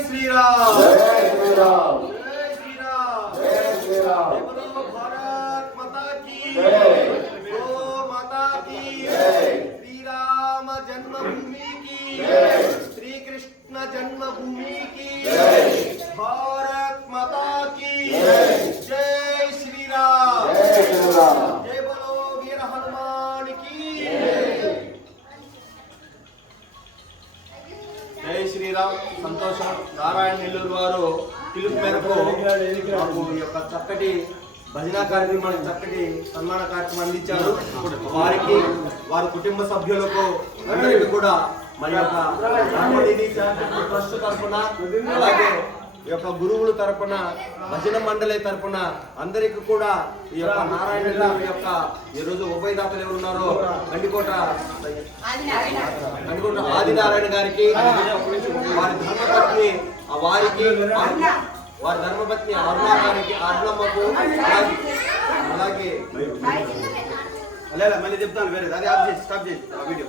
శ్రీరామ్ జై శ్రీరామ్ జై శ్రీరామ్ జై శ్రీరామ్ बोलो भारत माता की जय गो माता की जय श्री राम जन्मभूमि की जय श्री कृष्ण जन्मभूमि की जय भारत माता की जय जय श्री राम जय श्रीराम जय बोलो वीर हनुमान की జై శ్రీరామ్. సంతోషం. నారాయణ నెల్లూరు వారు పిలుపు మేరకు మాకు ఈ యొక్క చక్కటి భజన కార్యక్రమానికి చక్కటి సన్మాన కార్యక్రమం అందించారు. వారికి వారి కుటుంబ సభ్యులకు అందరికీ కూడా మన యొక్క ధర్మనిధి చారిటబుల్ ట్రస్ట్ తరఫున అలాగే ఈ యొక్క గురువుల తరపున భజన మండలి తరపున అందరికీ కూడా ఈ యొక్క నారాయణ నెల్లూరు యొక్క ఈ రోజు ఉభయదాతలు ఎవరు ఉన్నారో గండికోట ఆదినారాయణ గారికి వారి ధర్మపత్ని వారికి వారి ధర్మపత్ని అరుణ గారికి అరుణమ్మకు అలాగే మళ్ళీ చెప్తాను వేరే అదే స్టాప్ చేసి వీడియో